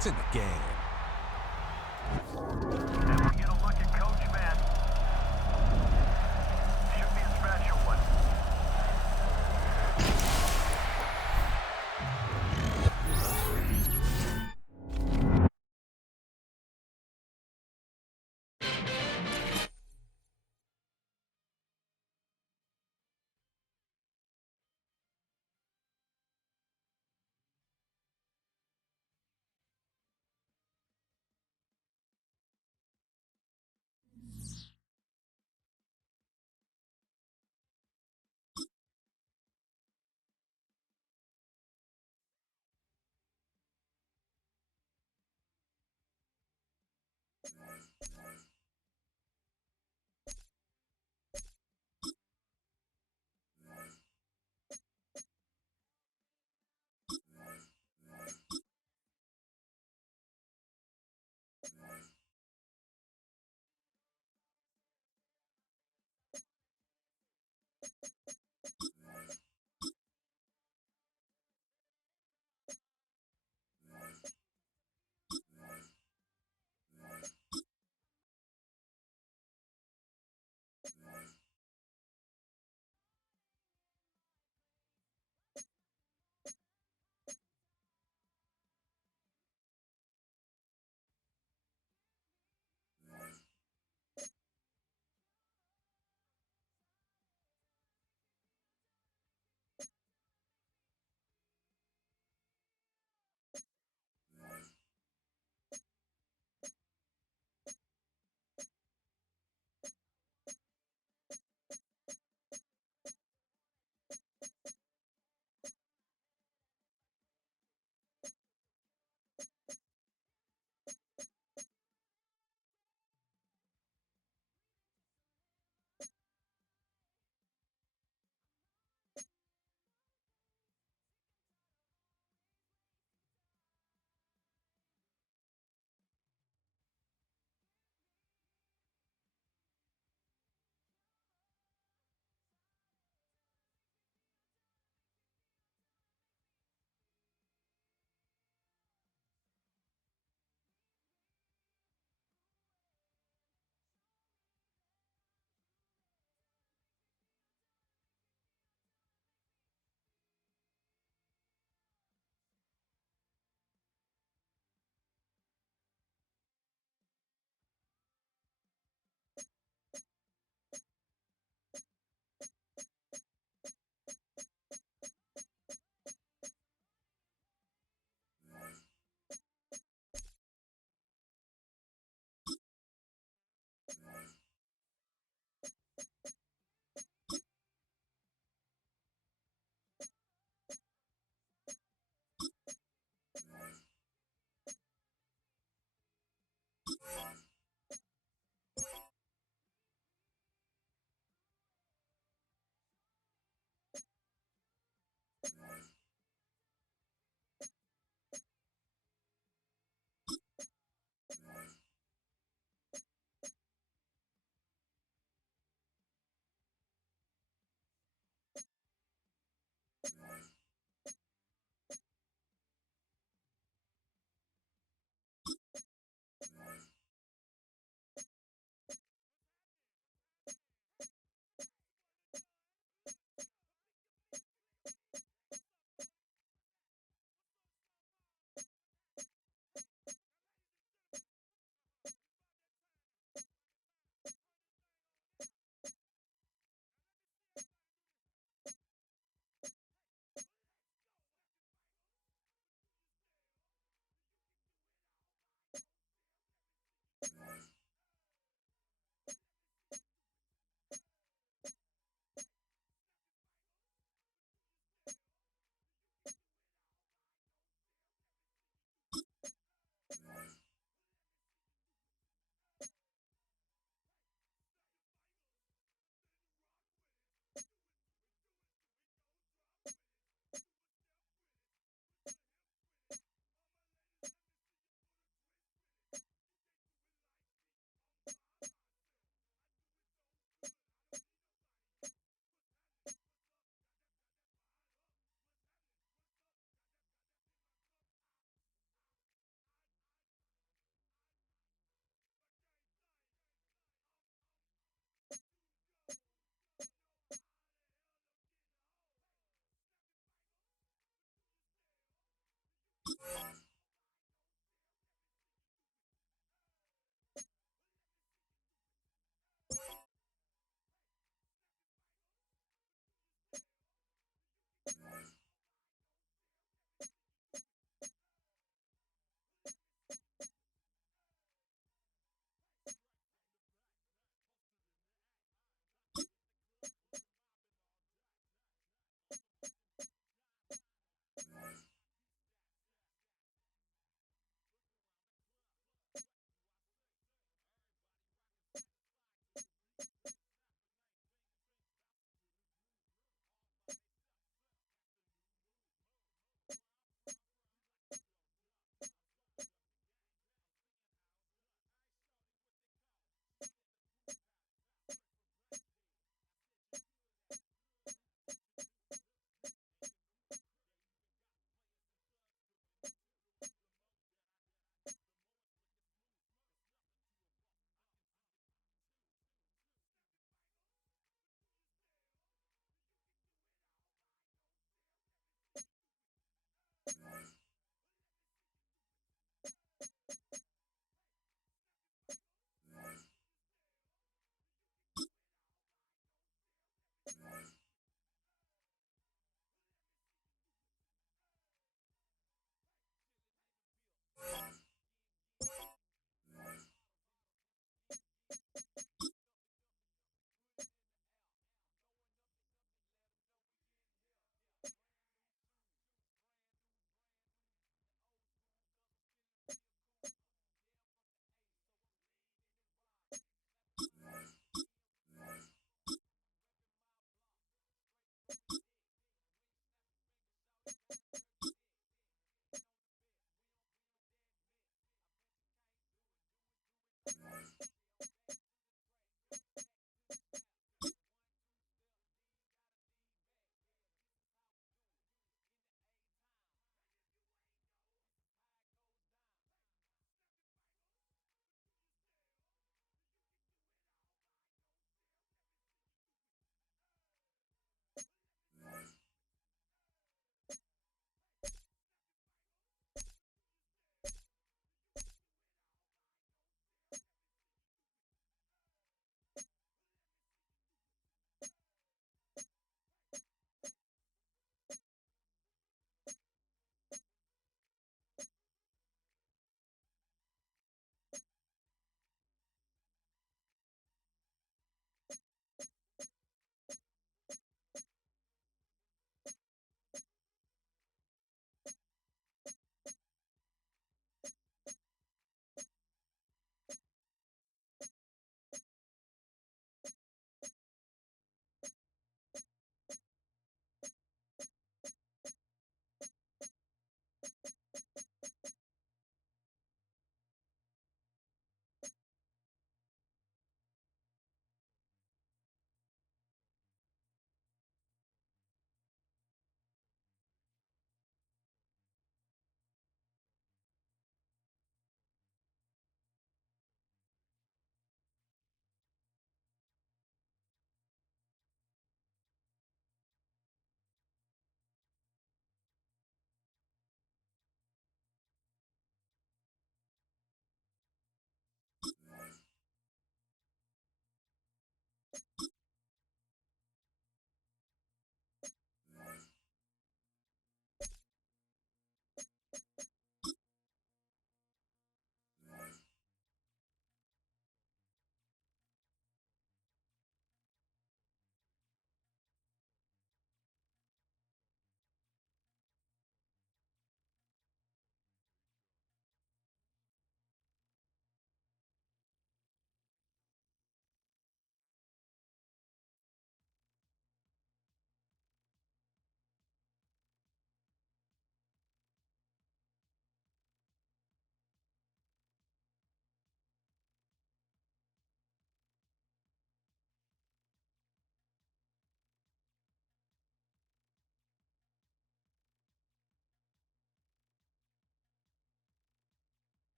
It's in the game. And we get a look at Coach Matt. Should be a special one.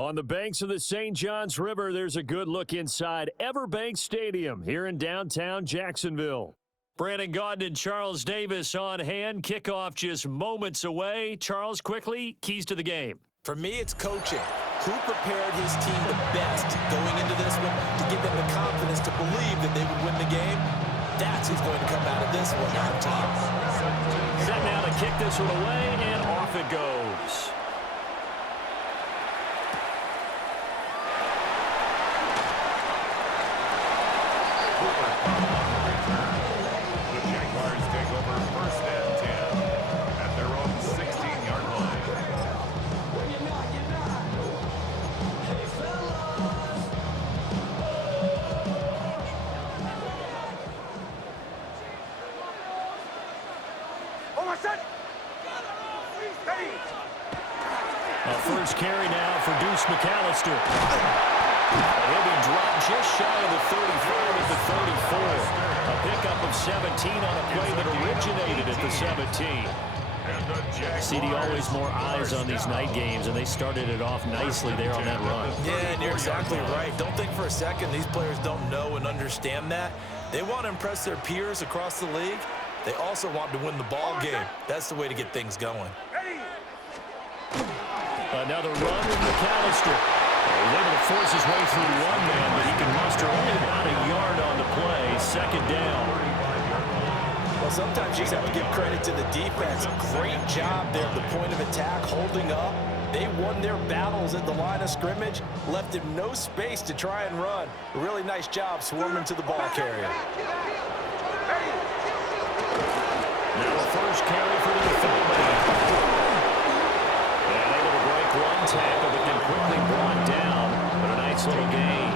On the banks of the St. Johns River, there's a good look inside Everbank Stadium here in downtown Jacksonville. Brandon Gaudin and Charles Davis on hand. Kickoff just moments away. Charles, quickly, keys to the game. For me, it's coaching. Who prepared his team the best going into this one to give them the confidence to believe that they would win the game? That's who's going to come out of this one on top. Set now to kick this one away, and off it goes. The Jaguars take over 1st and 10 at their own 16-yard line. First carry now for Deuce McAllister. He'll be dropped just shy of the 35 at the 34. A pickup of 17 on a play that originated at the 17. CD, always more eyes on these night games, and they started it off nicely there on that run. Yeah, and you're exactly right. Don't think for a second these players don't know and understand that. They want to impress their peers across the league. They also want to win the ball game. That's the way to get things going. Another run with McAllister. He's able to force his way through one man, but he can muster only about a yard on the play. Second down. Well, sometimes you just have to give credit to the defense. Great job there at the point of attack, holding up. They won their battles at the line of scrimmage, left him no space to try and run. A really nice job swarming to the ball carrier. Now the first carry for the fullback. One tackle, but then quickly brought down. But a nice little gain.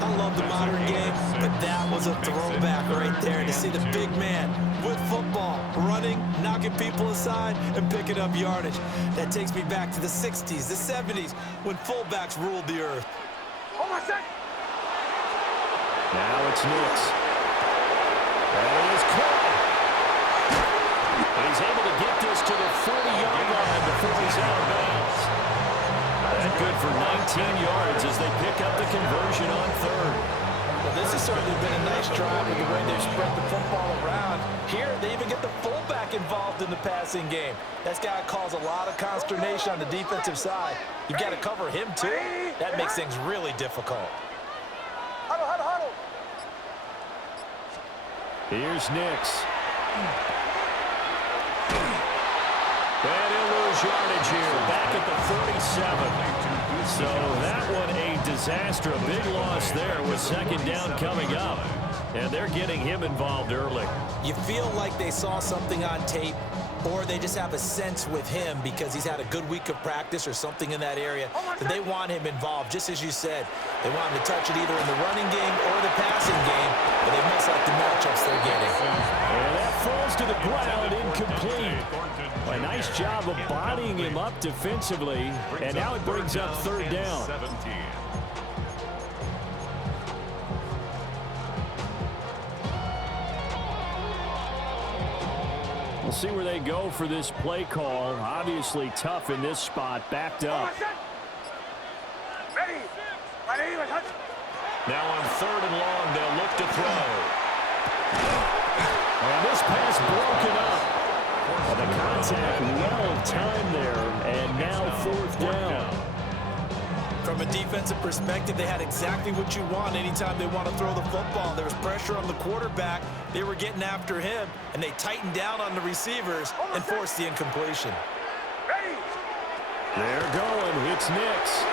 I love the modern game, but that was a throwback right there to see the big man with football, running, knocking people aside, and picking up yardage. That takes me back to the 60s, the 70s, when fullbacks ruled the earth. Now it's Nix. And it is caught. And he's able to get this to the 40-yard line before he's out of bounds. And good for 19 yards as they pick up the conversion on third. Well, this has certainly been a nice drive with the way they've spread the football around. Here, they even get the fullback involved in the passing game. That's got to cause a lot of consternation on the defensive side. You've got to cover him, too. That makes things really difficult. Here's Nix. And he'll lose yardage here, back at the 47. So that one a disaster, a big loss there with second down coming up. And they're getting him involved early. You feel like they saw something on tape, or they just have a sense with him because he's had a good week of practice or something in that area that they want him involved, just as you said. They want him to touch it either in the running game or the passing game, but they must like the matchups they're getting. And that falls to the ground, incomplete. A nice job of bodying him up defensively, and now it brings up third down. We'll see where they go for this play call. Obviously tough in this spot, backed up. Now on third and long, they'll look to throw. And this pass broken up. The contact well timed there, and now fourth down. From a defensive perspective, they had exactly what you want anytime they want to throw the football. There was pressure on the quarterback. They were getting after him, and they tightened down on the receivers and forced the incompletion. They're going. It's Nix.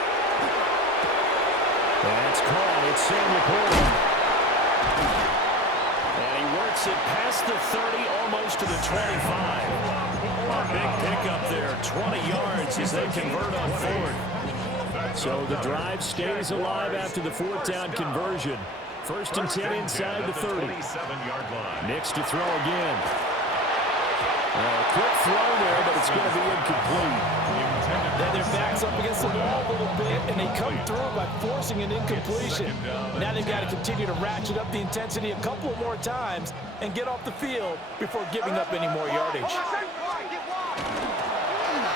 That's caught. It's Samuel Porter. And he works it past the 30, almost to the 25. A big pickup there, 20 yards as they convert on fourth. So the drive stays alive after the fourth down conversion. First and 10 inside the 30. Nix to throw again. A quick throw there, but it's going to be incomplete. Then their back's up against the wall a little bit, and they come through by forcing an incompletion. Now they've got to continue to ratchet up the intensity a couple more times and get off the field before giving up any more yardage.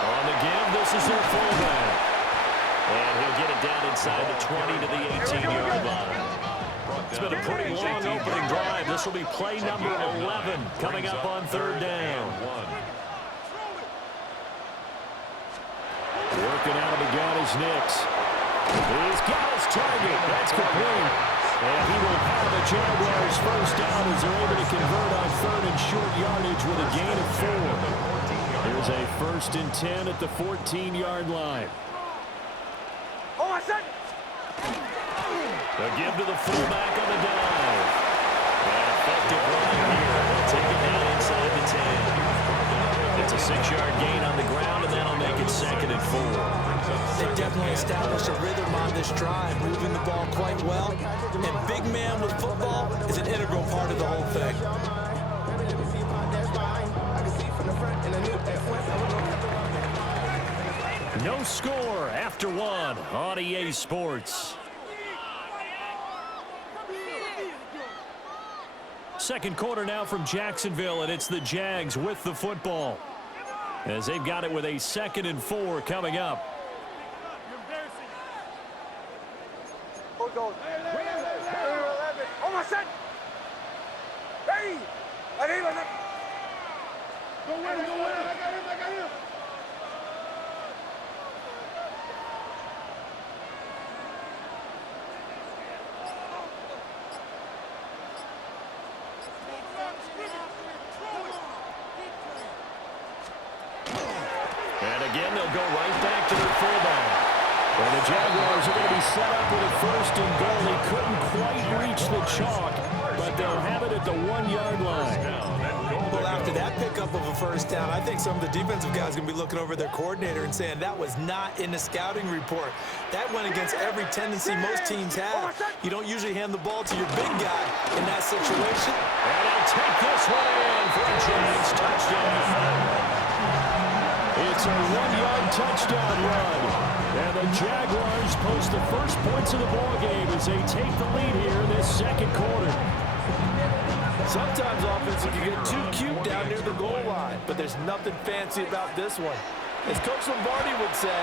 On the give, this is their fullback. And he'll get it down inside the 20 to the 18-yard line. It's been a pretty long opening drive. This will be play number 11 coming up on third down. Working out of the gun is Nix. He's got his target. That's complete. And he will have the Jaguars first down as they're able to convert on third and short yardage with a gain of 4. Here's a 1st and 10 at the 14-yard line. The give to the fullback on the dive. And effective run here. They'll take it down inside the 10. It's a 6-yard gain on the ground, and that'll make it 2nd and 4. They definitely established a rhythm on this drive, moving the ball quite well. And big man with football is an integral part of the whole thing. No score after 1 on EA Sports. Second quarter now from Jacksonville, and it's the Jags with the football, as they've got it with a 2nd and 4 coming up. And again, they'll go right back to their fullback. And the Jaguars are going to be set up with a 1st and goal. They couldn't quite reach the chalk, but they'll have it at the 1-yard line. Well, after that pickup of a first down, I think some of the defensive guys are going to be looking over their coordinator and saying that was not in the scouting report. That went against every tendency most teams have. You don't usually hand the ball to your big guy in that situation. And they'll take this one in for a Jags touchdown. It's a 1-yard touchdown run. And the Jaguars post the first points of the ballgame as they take the lead here in this second quarter. Sometimes offense can get too cute down near the goal line, but there's nothing fancy about this one. As Coach Lombardi would say,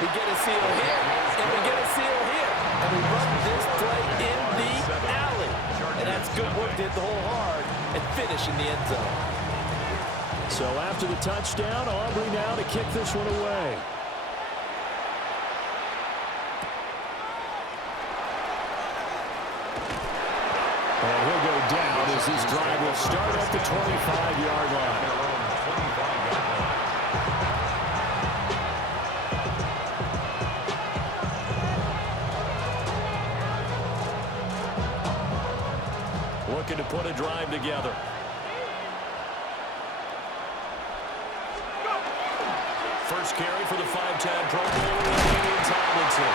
we get a seal here, and we get a seal here, and we run this play in the alley. And that's good work to hit the hole hard and finish in the end zone. So after the touchdown, Aubrey now to kick this one away. And he'll go down as this drive will start at the 25-yard line. Looking to put a drive together. First carry for the 5-time Pro Bowler, Damian Tomlinson.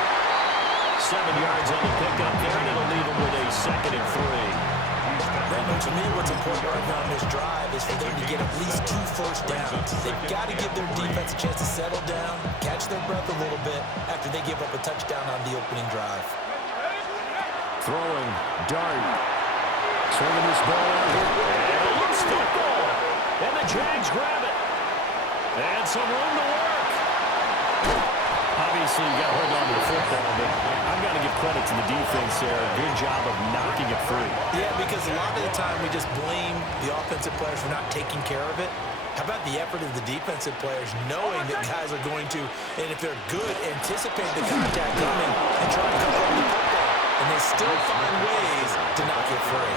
7 yards on the pickup there, and it'll leave him with a 2nd and 3. Brandon, to me, what's important right now on this drive is for them to get at least 2 first downs. They've got to give their defense a chance to settle down, catch their breath a little bit after they give up a touchdown on the opening drive. Throwing, Dart. Swinging this ball out here. And a loose football. And the Jags grab it. And some room to work. Obviously, you got to hold on to the football, but I've got to give credit to the defense there. Good job of knocking it free. Yeah, because a lot of the time we just blame the offensive players for not taking care of it. How about the effort of the defensive players knowing that guys are going to, and if they're good, anticipate the contact coming and try to cover up the football. And they still find ways to knock it free.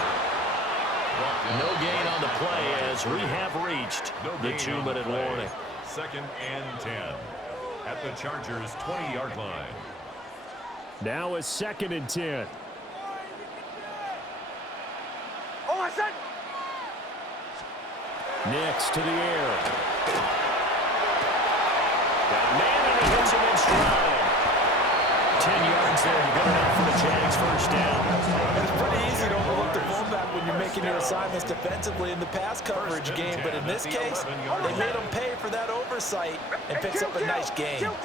No gain on the play as we have reached the 2-minute warning. 2nd and 10 at the Chargers' 20-yard line. Now a 2nd and 10. Nix to the air. Got a man and he hits him in stride. 10 yards there, good enough for the Jags first down. It's pretty easy to overlook the fullback when you're making your assignments defensively in the pass coverage game, but in this case, they made him pay for that oversight and picks up a nice gain. Kill!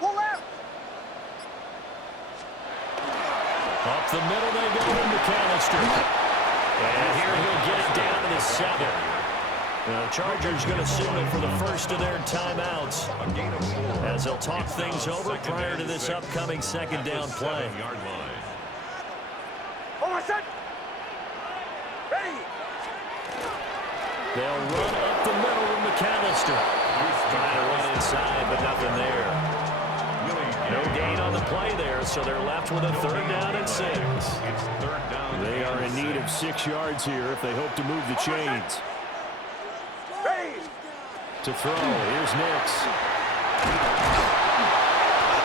Pull left! Up the middle they go with McAllister. And here he'll get it down to the 7. The Chargers going to signal for the first of their timeouts as they'll talk things over prior to this upcoming second down play. They'll run up the middle with McAllister. Trying to run inside, but nothing there. No gain on the play there, so they're left with a 3rd down and 6. They are in need of 6 yards here if they hope to move the chains. To throw, here's Nix.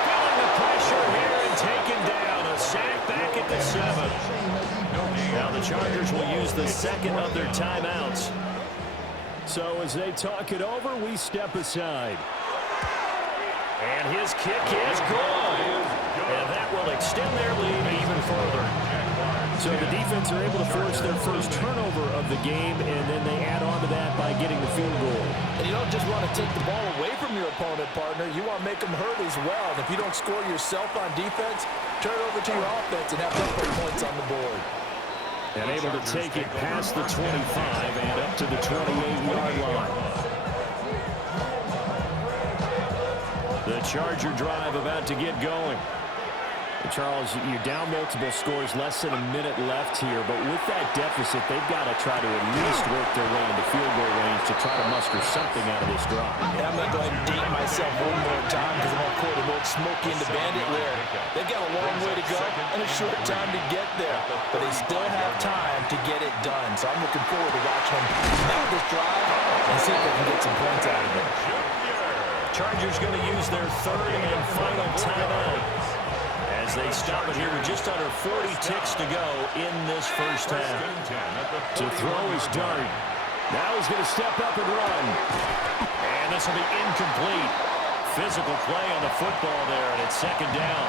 Feeling the pressure here and taken down. A sack back at the 7. Now the Chargers will use the second of their timeouts. So as they talk it over, we step aside. And his kick is good. And that will extend their lead even further. So the defense are able to force their first turnover of the game, and then they add on to that by getting the field goal. And you don't just want to take the ball away from your opponent, partner. You want to make them hurt as well. And if you don't score yourself on defense, turn it over to your offense and have double points on the board. And able to take it past the 25 and up to the 28-yard line. The Charger drive about to get going. Charles, you're down multiple scores, less than a minute left here, but with that deficit, they've got to try to at least work their way into field goal range to try to muster something out of this drive. And I'm going to go ahead and date myself one more time because I'm going to quote an old Smokey and the Bandit lyric. They've got a long way to go and a short time to get there, but they still have time to get it done. So I'm looking forward to watching them mount this drive and see if they can get some points out of it. Chargers going to use their 3rd and final timeout as they stop it here with just under 40 ticks to go in this first half. To throw is Dart. Now he's going to step up and run. And this will be incomplete. Physical play on the football there, and it's 2nd down.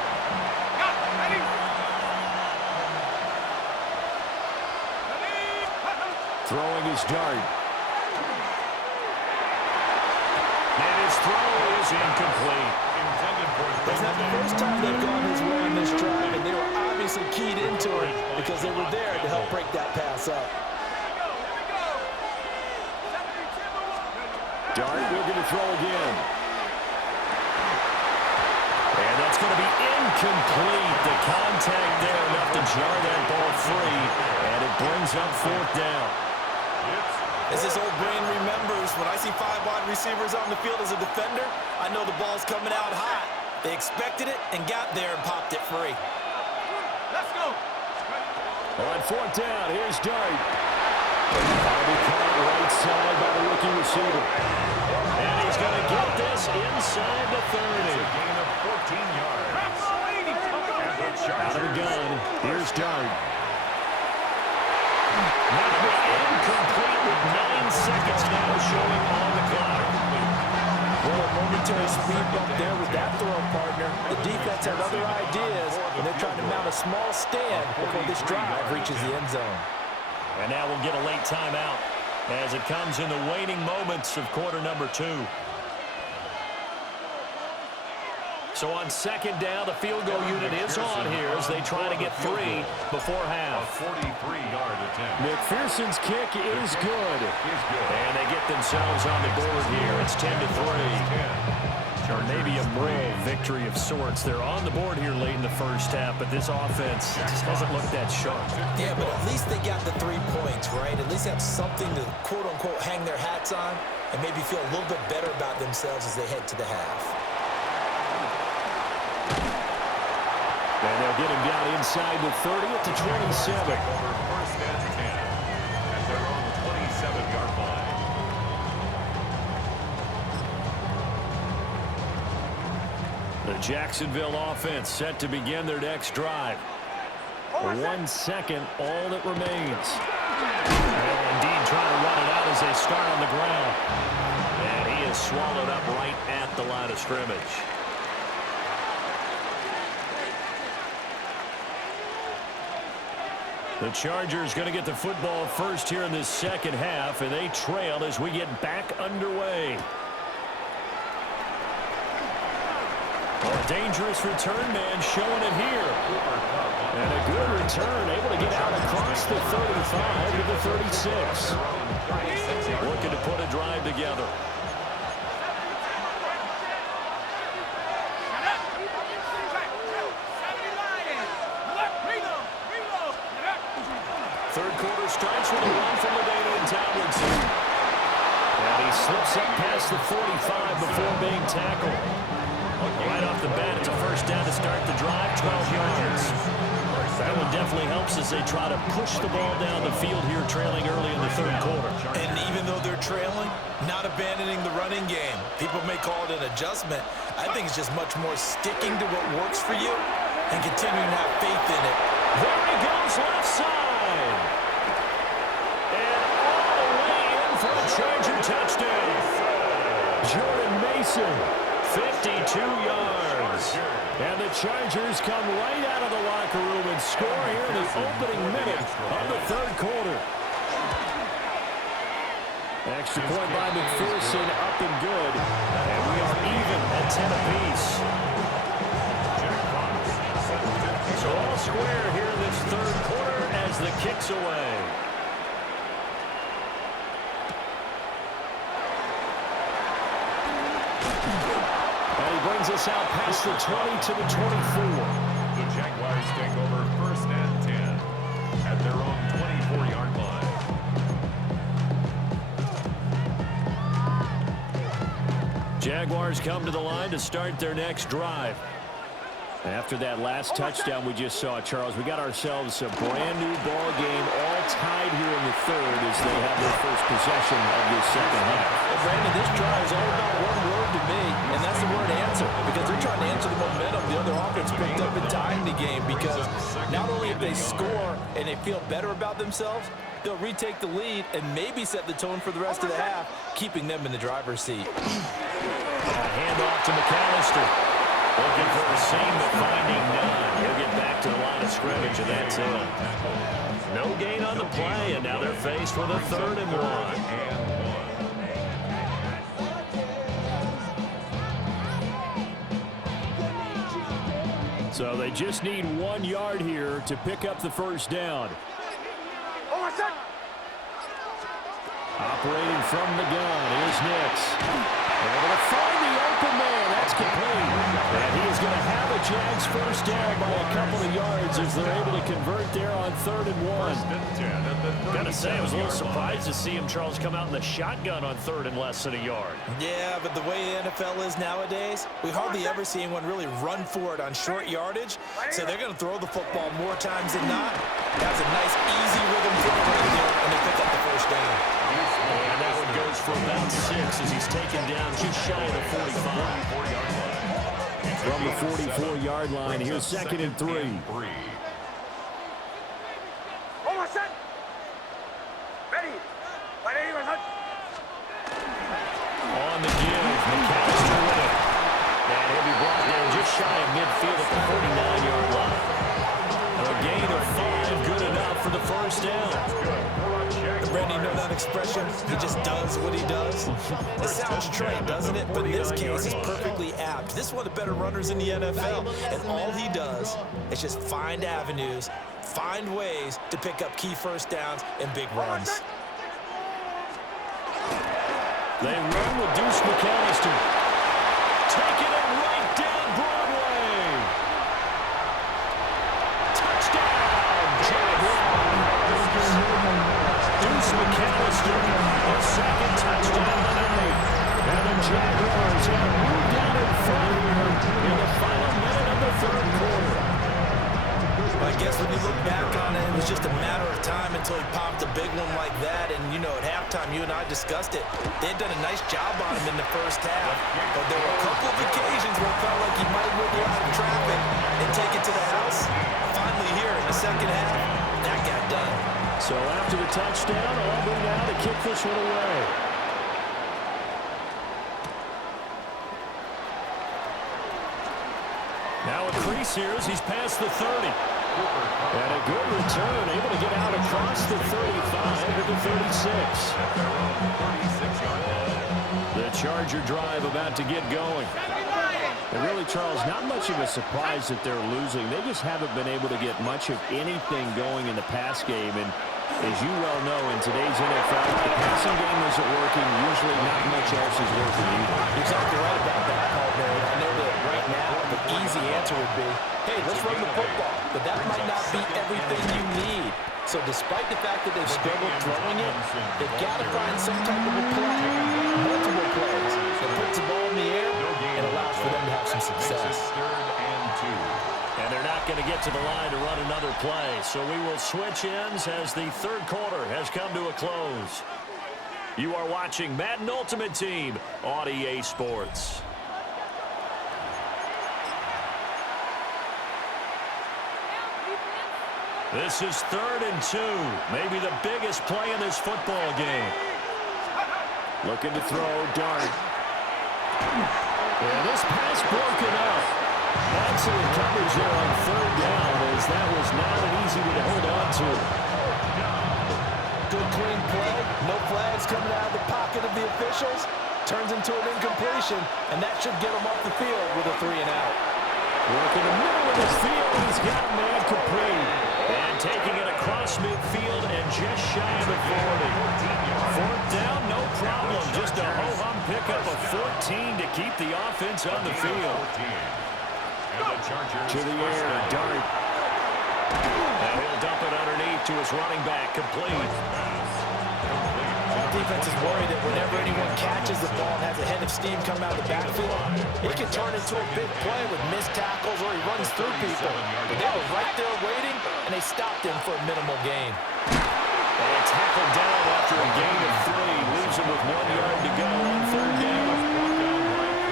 Throwing is Dart. And his throw is incomplete. It's not the first time they've gone his way on this drive, and they were obviously keyed into it because they were there to help break that pass up. Dart looking to throw again. And that's going to be incomplete. The contact there enough to jar that ball free, and it brings up 4th down. As this old brain remembers, when I see 5 wide receivers on the field as a defender, I know the ball's coming out hot. They expected it and got there and popped it free. Let's go. On 4th down, here's Dart. That'll be caught right side by the rookie receiver. And he's going to get this inside the 30. Gain of 14 yards. Out of the gun, here's Dart. That'll be incomplete with 9 seconds now showing on the clock. Well, a momentary speed bump there with that throw, partner. The defense had other ideas, and they're trying to mount a small stand before this drive reaches the end zone. And now we'll get a late timeout as it comes in the waning moments of quarter number 2. So on 2nd down, the field goal unit is on here as they try to get 3 before half. A 43-yard attempt. McPherson's kick is good. And they get themselves on the board here. It's 10-3. Or maybe a moral victory of sorts. They're on the board here late in the first half, but this offense just hasn't looked that sharp. Yeah, but at least they got the 3 points, right? At least have something to, quote-unquote, hang their hats on and maybe feel a little bit better about themselves as they head to the half. And they'll get him down inside the 30 at the 27. Over 1st and 10 at their own 27-yard line. The Jacksonville offense set to begin their next drive. 1 second, all that remains. They'll indeed try to run it out as they start on the ground. And he is swallowed up right at the line of scrimmage. The Chargers going to get the football first here in this second half, and they trail as we get back underway. A dangerous return man showing it here. And a good return, able to get out across the 35 to the 36. Looking to put a drive together. Third quarter starts with a run from LaDainian Tomlinson. And he slips up past the 45 before being tackled. Right off the bat, it's a first down to start the drive, 12 yards. That one definitely helps as they try to push the ball down the field here, trailing early in the third quarter. And even though they're trailing, not abandoning the running game. People may call it an adjustment. I think it's just much more sticking to what works for you and continuing to have faith in it. There he goes, left side. And all the way in for a Charger touchdown. Jordan Mason, 52 yards. And the Chargers come right out of the locker room and score here in the opening minute of the third quarter. Extra point by McPherson, up and good. And we are even at 10 apiece. So all square here in this third quarter as the kick's away. Brings us out past the 20 to the 24. The Jaguars take over first and 10 at their own 24-yard line. Jaguars come to the line to start their next drive. After that last touchdown we just saw, Charles, we got ourselves a brand new ball game, all tied here in the third as they have their first possession of this second half. Well, Brandon, this drive is all about one word to me, and that's the word answer, because they're trying to answer the momentum the other offense picked up in tying the game, because not only if they score and they feel better about themselves, they'll retake the lead and maybe set the tone for the rest of the half, keeping them in the driver's seat. Handoff to McAllister. Looking for a seam, but finding none. He'll get back to the line of scrimmage, and that's it. No gain on the play, and now they're faced with a 3rd and 1. So they just need 1 yard here to pick up the first down. Operating from the gun is Nix. Able to find the open man. That's complete. And he is going to have a Jags first down by a couple of yards as they're able to convert there on 3rd and 1. Got to say, I was a little surprised to see him, Charles, come out in the shotgun on 3rd and less than a yard. Yeah, but the way the NFL is nowadays, we hardly ever see anyone really run for it on short yardage. So they're going to throw the football more times than not. That's a nice, easy rhythm throw right there, and they pick up the first down. And that one goes for about 6 as he's taken down just shy of the 45. From the 44-yard line, here's 2nd and 3. On the give, McAllister with it. And he'll be brought down just shy of midfield at the 49-yard line. A gain of 5, good enough for the first down. Randy, you know that expression? He just does what he does. It sounds trite, doesn't it? But in this case, it's perfectly apt. This is one of the better runners in the NFL. And all he does is just find avenues, find ways to pick up key first downs and big runs. They run with Deuce McAllister. Taking it right down Broadway. Touchdown, Jaguars. Deuce McAllister, a second touchdown tonight. And the Jaguars have moved down in front here in the final minute of the third quarter. I guess when you look back on it, it was just a matter of time until he popped a big one like that. And, you know, at halftime, you and I discussed it. They had done a nice job on him in the first half. But there were a couple of occasions where it felt like he might wiggle out of traffic and take it to the house. Finally here in the second half, that got done. So after the touchdown, Auburn now to kick this one away. Now a crease here as he's past the 30. And a good return, able to get out across the 35 to the 36. The Charger drive about to get going. And really, Charles, not much of a surprise that they're losing. They just haven't been able to get much of anything going in the pass game. And as you well know, in today's NFL, if the passing game isn't working, usually not much else is working either. You're exactly right about that, Paul Barry. I know that right now the easy answer would be, hey, let's run the football. But that might not be everything you need. So despite the fact that they've struggled throwing it, they've got to find some type of a play, multiple plays, that puts the ball in the air and allows for them to have some success. And they're not going to get to the line to run another play. So we will switch ends as the third quarter has come to a close. You are watching Madden Ultimate Team on EA Sports. This is 3rd and 2. Maybe the biggest play in this football game. Looking to throw, Dart. And this pass broken up. Excellent coverage there on 3rd down, as that was not an easy one to hold on to. Good clean play. No flags coming out of the pocket of the officials. Turns into an incompletion, and that should get him off the field with a 3 and out. Working the middle of his field, he's got a man complete. And taking it across midfield and just shy of the 40. 4th down, no problem. Just a ho-hum pickup of 14 to keep the offense on the field. To the air, Dart. And he'll dump it underneath to his running back, complete. Defense is worried that whenever anyone catches the ball and has a head of steam come out of the backfield, it can turn into a big play with missed tackles or he runs through people. But they were right there waiting, and they stopped him for a minimal gain. And tackled down after a gain of 3. Leaves him with 1 yard to go on 3rd down.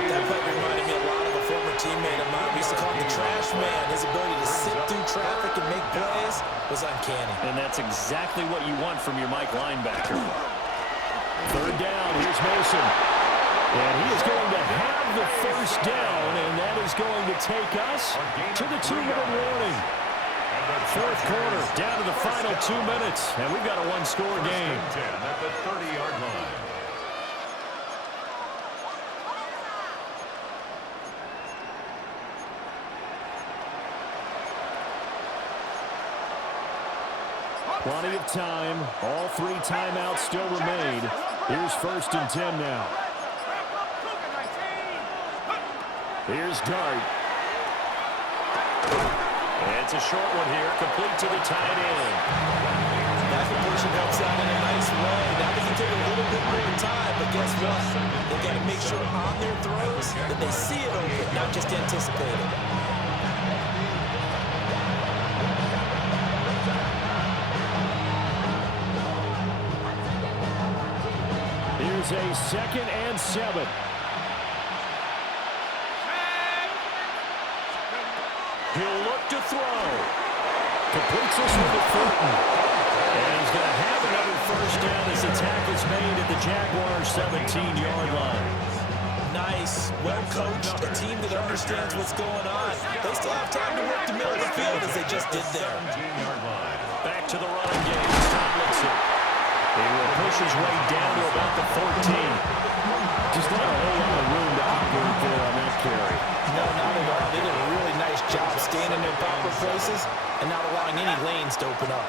That play reminded me a lot of a former teammate of mine. We used to call him the trash man. His ability to sit through traffic and make plays was uncanny. And that's exactly what you want from your Mike linebacker. 3rd down, here's Mason. And he is going to have the 1st down, and that is going to take us to the 2-minute warning. 4th quarter, down to the final 2 minutes, and we've got a 1-score game. At the 30-yard line. Plenty of time. All 3 timeouts still remain. Here's 1st and 10 now. Here's Dart. It's a short one here, complete to the tight end. That completion helps out in a nice way. Now they can take a little bit more time, but guess what? They got to make sure on their throws that they see it open, not just anticipate it. Here's a 2nd and 7. He'll look to throw. Completes this one to Thornton. And he's going to have another 1st down as the tackle's made at the Jaguars' 17-yard line. Nice, well-coached, a team that understands what's going on. They still have time to work the middle of the field as they just did there. Back to the running game. Tomlinson. He will push his way down to about the 14. Just not a whole lot of room to operate there on that carry. No, not at all. They did a really nice job standing in proper places and not allowing any lanes to open up.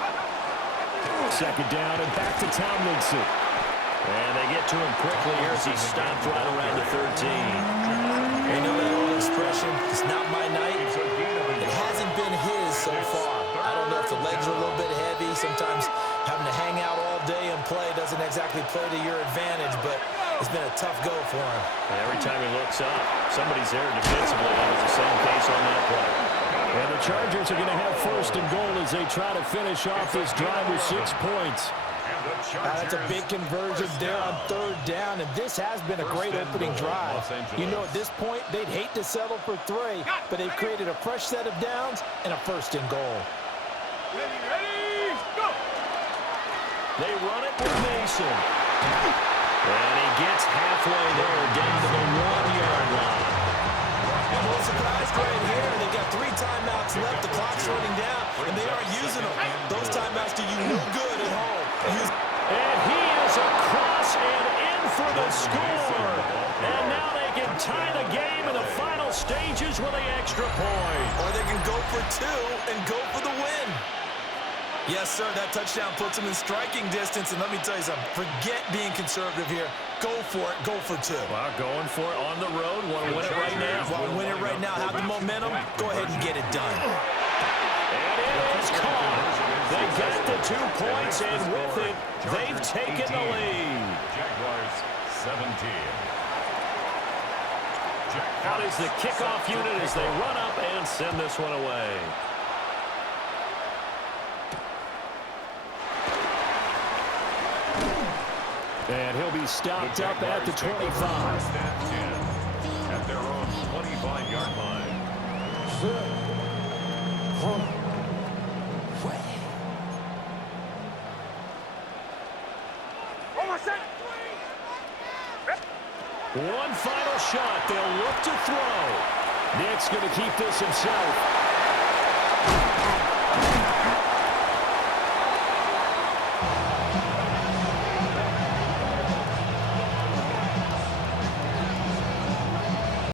2nd down and back to Tomlinson. And they get to him quickly here as he stopped right around the 13. You know that old expression, it's not my night. It hasn't been his so far. I don't know if the legs are a little bit heavy. Sometimes having to hang out all day and play doesn't exactly play to your advantage, but it's been a tough go for him. And every time he looks up, somebody's there defensively. That was the same case on that play. And the Chargers are going to have 1st and goal as they try to finish off this drive with 6 points. That's a big conversion there on 3rd down, and this has been a great opening drive. You know, at this point, they'd hate to settle for 3, but they've created a fresh set of downs and a 1st and goal. Ready, go! They run it with Mason. And he gets halfway there, down to the 1-yard line. And no surprise right here. They've got 3 timeouts left. The clock's running down, and they aren't using them. Those timeouts do you no good at home. And he is across and in for the score. And now they can tie the game in the final stages with the extra point. Or they can go for two and go for the win. Yes, sir, that touchdown puts them in striking distance. And let me tell you something, forget being conservative here. Go for it. Go for two. Well, going for it on the road. Want to win it right now. Want to win it right now. Have the momentum. Go ahead and get it done. And it is caught. They got the 2 points, and with it, they've taken the lead. Jaguars 17. Out is the kickoff unit as they run up and send this one away. And he'll be stopped up at the 25. First and 10 at their own 25-yard line. One final shot. They'll look to throw. Nick's going to keep this himself.